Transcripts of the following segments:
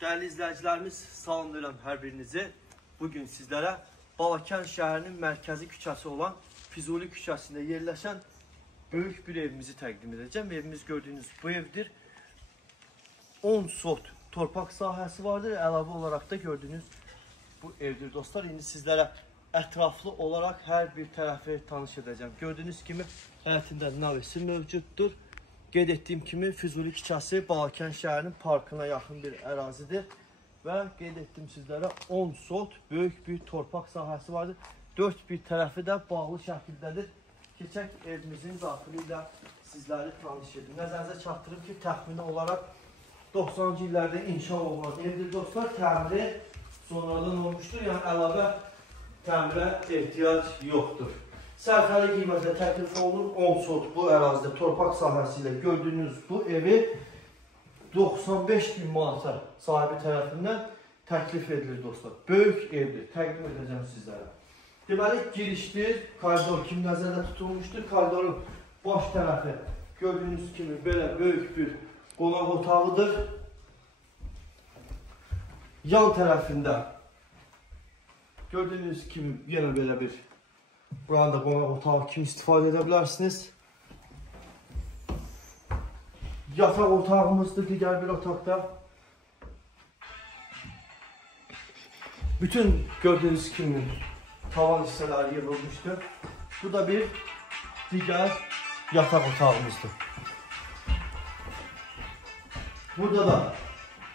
Değerli izleyicilerimiz, salamlayıram hər birinizi. Bugün sizlere Balakən şəhərinin mərkəzi küçəsi olan Füzuli küçəsində yerləşən böyük bir evimizi təqdim edəcəm. Evimiz gördüğünüz bu evdir. 10 sot torpaq sahəsi vardır. Əlavə olaraq da gördüğünüz bu evdir dostlar. İndi sizlere ətraflı olarak hər bir tərəfi tanış edəcəm. Gördüğünüz kimi həyətində navesi mövcuddur. Qeyd etdiyim kimi Füzuli küçəsi Balakən şəhərinin parkına yaxın bir ərazidir. Və qeyd etdim sizlərə 10 sot böyük bir torpaq sahəsi vardır. 4 bir tərəfi də bağlı şəkildədir. Keçək evimizin daxili ilə sizləri tanış edim. Nəzərinizə çatdırım ki, təxmini olaraq 90-cı illərdə inşa olunan evdir dostlar. Təmiri sonradan olmuşdur. Yəni əlavə təmirə ehtiyac yoxdur. Sərfəli qiymətlə təklif olunur 10 sot bu ərazidə torpaq sahəsi ilə gördüyünüz bu evi 95 bin manata sahibi tərəfindən təklif edilir dostlar. Böyük evdir, təqdim edəcəm sizlərə. Deməli, girişdir, koridor kimi nəzərdə tutulmuşdur. Koridorun baş tərəfi gördüyünüz kimi belə böyük bir qonaq otağıdır. Yan tərəfində gördüyünüz kimi yenə belə bir burada da qonaq otağı kimi istifadə edə bilərsiniz. Yataq otağımızdır, digər bir otaqda. Bütün gördüğünüz kimi tavan hissələri yığılmışdır. Bu da bir digər yataq otağımızdır. Burada da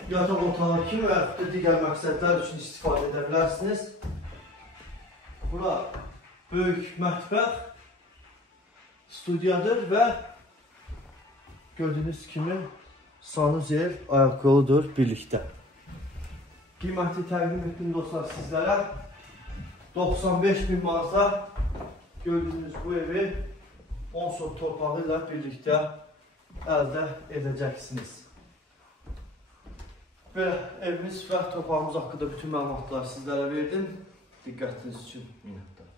yataq otağı kimi və digər məqsədlər üçün istifadə edə bilərsiniz. Bura böyük mətbəx studiyadır və gördüğünüz kimi sanuzel ayaqqabıdır birlikdə. Qiyməti təqdim etdim dostlar sizlərə. 95 bin manata gördüğünüz bu evi 10 sot torpağı ilə birlikdə əldə edəcəksiniz. Belə evimiz və torpağımız haqqında bütün məlumatları sizlərə verdim. Diqqətiniz üçün minnətdarım.